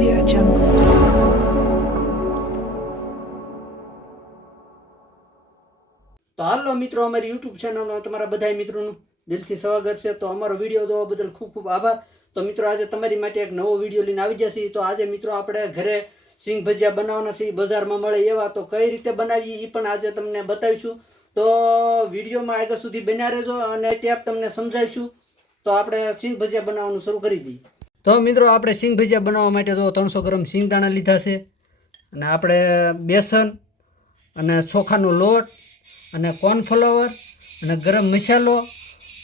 Audio Jungle. તો હાલો મિત્રો, અમારી યુટ્યુબ ચેનલમાં તમારા બધા મિત્રોનું દિલથી સ્વાગત છે. તો અમારો વિડીયો જોવા બદલ ખૂબ ખૂબ આભાર. તો મિત્રો, આજે તમારી માટે એક નવો વિડીયો લઈને આવી જશે. તો આજે મિત્રો આપણે ઘરે સિંગ ભજીયા બનાવવાના છે, બજારમાં મળે એવા. તો કઈ રીતે બનાવીએ એ પણ આજે તમને બતાવીશું. તો વિડીયોમાં આગળ સુધી બન્યા રહેજો અને ટેપ તમને સમજાવીશું. તો આપણે સિંગ ભજીયા બનાવવાનું શરૂ કરી દઈએ. તો મિત્રો, આપણે સિંગ ભજીયા બનાવવા માટે જો 300 ગ્રામ સિંગદાણા લીધા છે, અને આપણે બેસન અને ચોખાનો લોટ અને કોર્નફ્લાવર અને ગરમ મસાલો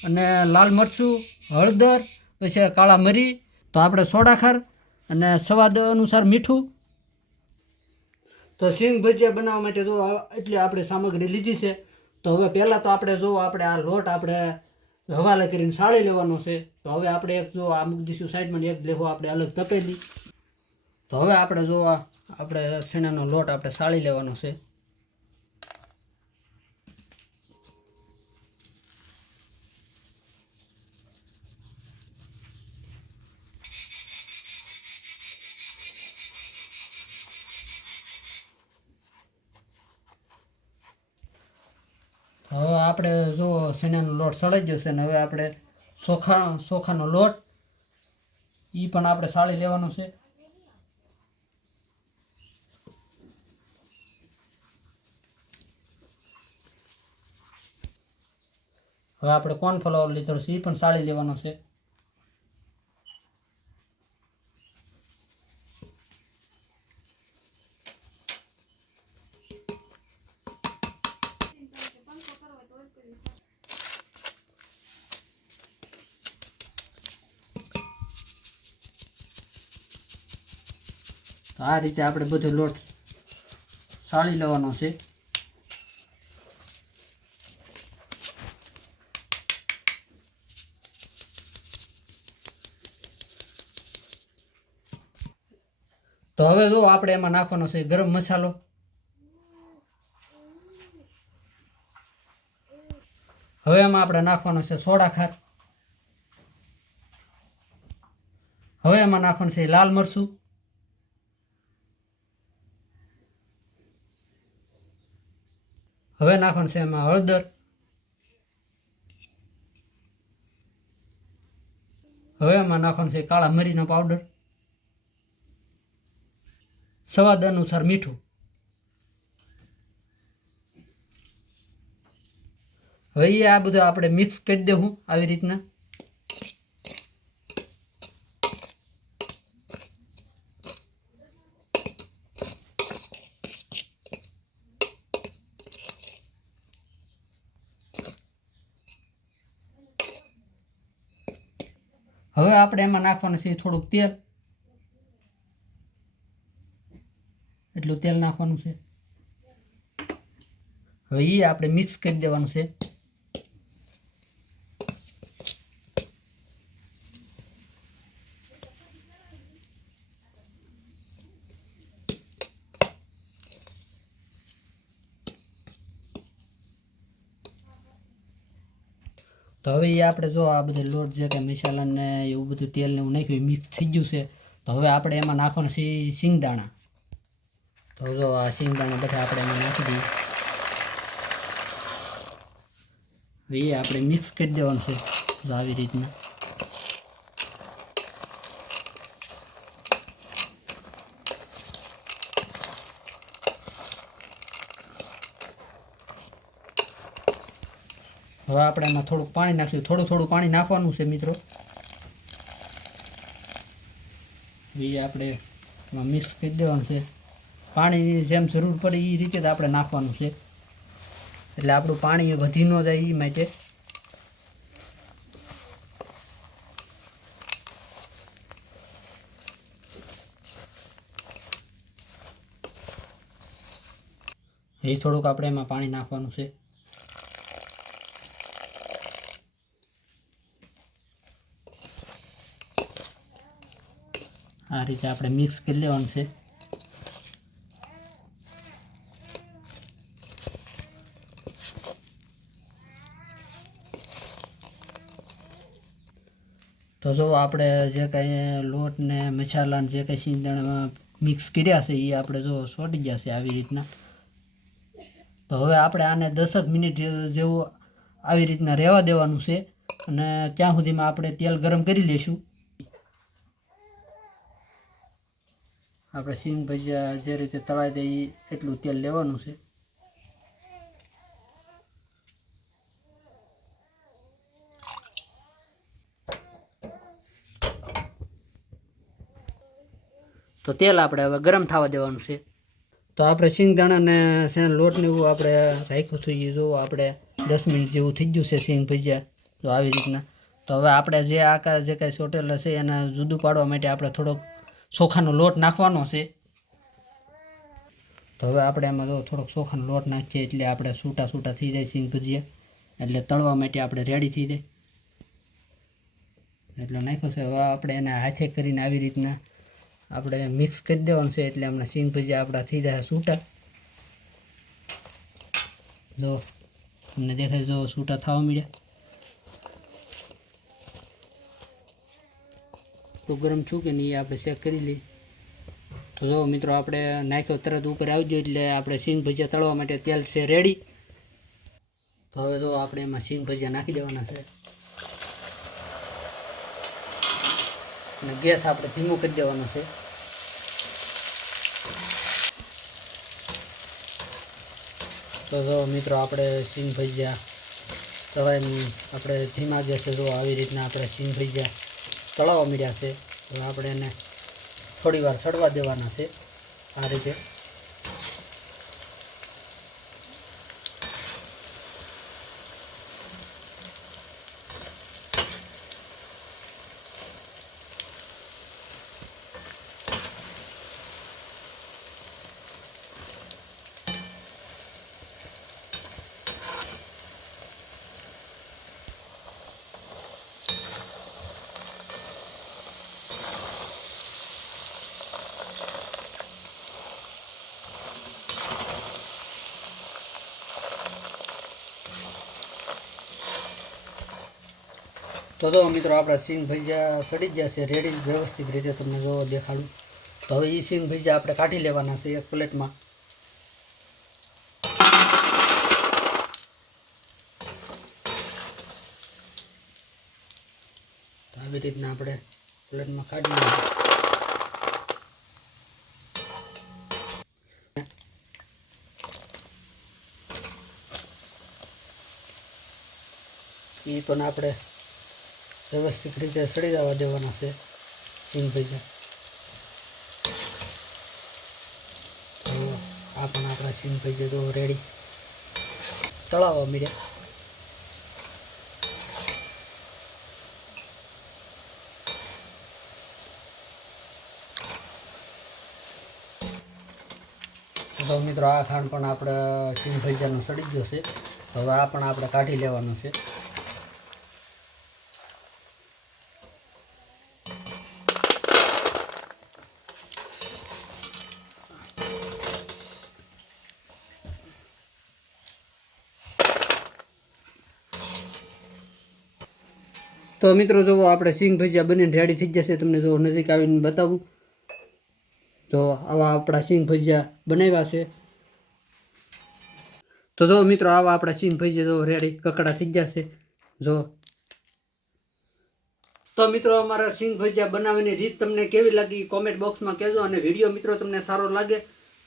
અને લાલ મરચું, હળદર, પછી કાળા મરી, તો આપણે સોડા ખાર અને સ્વાદ અનુસાર મીઠું. તો સિંગ ભજીયા બનાવવા માટે જો એટલી આપણે સામગ્રી લીધી છે. તો હવે પહેલાં તો આપણે જો આપણે આ લોટ આપણે હવાલે કરીને સાળી લેવાનો છે. તો હવે આપણે એક જો આ મૂકી દઈશું સાઈડમાં, એક લેવો આપણે અલગ તપેલી. તો હવે આપણે જો આપણે શેણાનો લોટ આપણે સાળી લેવાનો છે. હવે આપણે જો શેણાનો લોટ સળાઈ ગયો છે, ને હવે આપણે ચોખાનો લોટ એ પણ આપણે સાળી લેવાનો છે. હવે આપણે કોર્નફ્લાવર લીધો છે, એ પણ સાળી લેવાનો છે. તો આ રીતે આપણે બધો લોટ સાળી લેવાનો છે. તો હવે જો આપણે એમાં નાખવાનો છે ગરમ મસાલો, હવે એમાં આપણે નાખવાનો છે સોડા ખાર, હવે એમાં નાખવાનું છે લાલ મરચું, હવે નાખવાનું છે એમાં હળદર, હવે એમાં નાખવાનું છે કાળા મરીનો પાવડર, સ્વાદ અનુસાર મીઠું. હવે આ બધું આપણે મિક્સ કરી દેવું આવી રીતના. હવે આપણે એમાં નાખવાનું છે થોડુંક તેલ, એટલું તેલ નાખવાનું છે. હવે એ આપણે મિક્સ કરી દેવાનું છે. તો હવે એ આપણે જો આ બધું લોટ જે કે મસાલા ને એવું બધું તેલ ને એવું નાખ્યું મિક્સ થઈ ગયું છે. તો હવે આપણે એમાં નાખવાના છે સિંગદાણા. તો જો આ સિંગદાણા બધા આપણે એમાં નાખી દઈએ. હવે એ આપણે મિક્સ કરી દેવાનું છે તો આવી રીતના. હવે આપણે એમાં થોડુંક પાણી નાખીશું, થોડું પાણી નાખવાનું છે મિત્રો. એ આપણે એમાં મિક્સ કરી દેવાનું છે. પાણીની જેમ જરૂર પડે એ રીતે જ આપણે નાખવાનું છે, એટલે આપણું પાણી વધી ન જાય એ માટે. એ થોડુંક આપણે એમાં પાણી નાખવાનું છે. આ રીતે આપણે મિક્સ કરી લેવાનું છે. તો તો જો આપણે જે કાંઈ લોટ ને મસાલા ને જે કાંઈ સિંગદાણામાં મિક્સ કર્યા છે એ આપણે જો સોટી ગયા છે આવી રીતના. તો હવે આપણે આને 10 મિનિટ જેવું આવી રીતના રહેવા દેવાનું છે અને ત્યાં સુધીમાં આપણે તેલ ગરમ કરી લઈશું. આપણે સિંગ ભજીયા જે રીતે તળાય દે એટલું તેલ લેવાનું છે. તો તેલ આપણે હવે ગરમ થવા દેવાનું છે. તો આપણે સિંગદાણાને શેણ લોટને એવું આપણે રાખ્યું હતું એ જો આપણે 10 મિનિટ જેવું થઈ ગયું છે સિંગ ભજીયા. તો આવી રીતના તો હવે આપણે જે આકાર જે કાંઈ સોટેલા છે એને જુદું પાડવા માટે આપણે થોડોક ચોખાનો લોટ નાખવાનો છે. તો હવે આપણે એમાં જો થોડોક ચોખાનો લોટ નાખીએ એટલે આપણે છૂટા છૂટા થઈ જાય સિંગ ભજીયા, એટલે તળવા માટે આપણે રેડી થઈ જાય. એટલે નાખ્યો છે. હવે આપણે એને હાથે કરીને આવી રીતના આપણે મિક્સ કરી દેવાનું છે એટલે હમણાં સિંગ ભજીયા આપણા થઈ જાય છૂટા. જો તમને દેખાય જો છૂટા થવા મળ્યા. તો ગરમ છું કે નહીં આપણે ચેક કરી લઈએ. તો જો મિત્રો આપણે નાખ્યો તરત ઉપર આવી ગયો એટલે આપણે સિંગ ભજીયા તળવા માટે તેલ છે રેડી. તો હવે જો આપણે એમાં સિંગ ભજીયા નાખી દેવાના છે અને ગેસ આપણે ધીમો કરી દેવાનો છે. તો જો મિત્રો આપણે સિંગ ભજીયા તળાઈને આપણે ધીમા ગેસે જો આવી રીતના આપણે સિંગ ભજીયા તળાવવા મળ્યા છે. હવે આપણે એને થોડી વાર સડવા દેવાના છે આ રીતે. તો જો મિત્રો આપણા સિંગ ભજીયા સડી ગયા છે રેડી વ્યવસ્થિત રીતે તમને જો દેખાડું. તો હવે એ સિંગ ભજીયા આપણે કાઢી લેવાના છે એક પ્લેટમાં. તો આવી રીતના આપણે પ્લેટમાં કાઢી લઈએ. એ પણ આપણે વ્યવસ્થિત રીતે સડી જવા દેવાના છે સિંગ ભજીયા. તો આ પણ આપણા સિંગ ભજીયા તો રેડી તળાવવા મળ્યા. તો મિત્રો આ ખાંડ પણ આપણે સિંગ ભજીયાનું સડી ગયો છે. હવે આ પણ આપણે કાઢી લેવાનું છે. તો મિત્રો જો આપણે સિંગ ભજીયા બનીને રેડી થઈ જશે. તમને જો નજીક આવીને બતાવું તો આવા આપણા સિંગ ભજીયા બનાવ્યા છે. તો જો મિત્રો આવા આપણા સિંગ ભજીયા જો રેડી કકડા થઈ જશે જો. તો મિત્રો અમારા સિંગ ભજીયા બનાવવાની રીત તમને કેવી લાગી કોમેન્ટ બોક્સમાં કહેજો. અને વિડીયો મિત્રો તમને સારો લાગે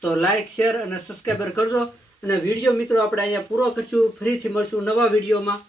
તો લાઇક શેર અને સબસ્ક્રાઈબર કરજો. અને વિડીયો મિત્રો આપણે અહીંયા પૂરો કરશું. ફરીથી મળશું નવા વિડીયોમાં.